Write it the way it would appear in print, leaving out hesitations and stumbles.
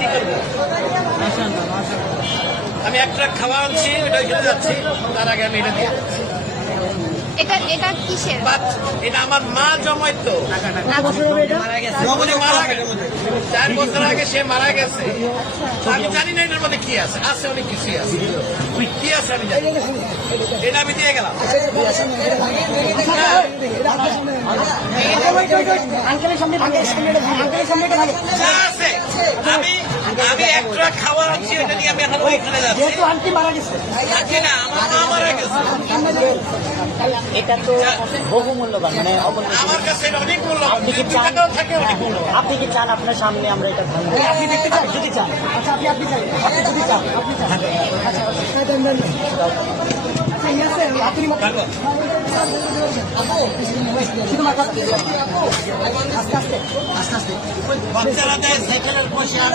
কি করবো? আমি একটা খাওয়া আনছি, ওটা খেলে যাচ্ছি, তার আগে আমি এটা দিয়ে এটা কিসের? এটা আমার মা জমাইতো। মারা গেছে। 4 বছর আগে সে মারা গেছে। আমি জানি না এটার মধ্যে কি আছে, আছে অনেক কিছুই আছে, কি আছে আমি জানি। এটা আমি দিয়ে গেলাম। যা আছে আমি একটা খাওয়া আনছি, এটা নিয়ে আমি এখন ওইখানে যাচ্ছি। আন্টি মারা গেছে। আজকে না, আমার মা মারা গেছে। এটা তো বহুমূল্যবান, মানে আমার কাছে এটা অনেক মূল্যবান। আপনি কি চান? থাকে অনেক মূল্যবান। আপনি কি চান আপনার সামনে আমরা এটা ভাঙবো? আপনি দেখতে চান? যদি চান, আচ্ছা আপনি চান, আপনি যদি চান, আপনি চান, আচ্ছা আপনি আস্তে আস্তে আস্তে আস্তে বাচ্চারা দেয় সাইকেলের পয়সা।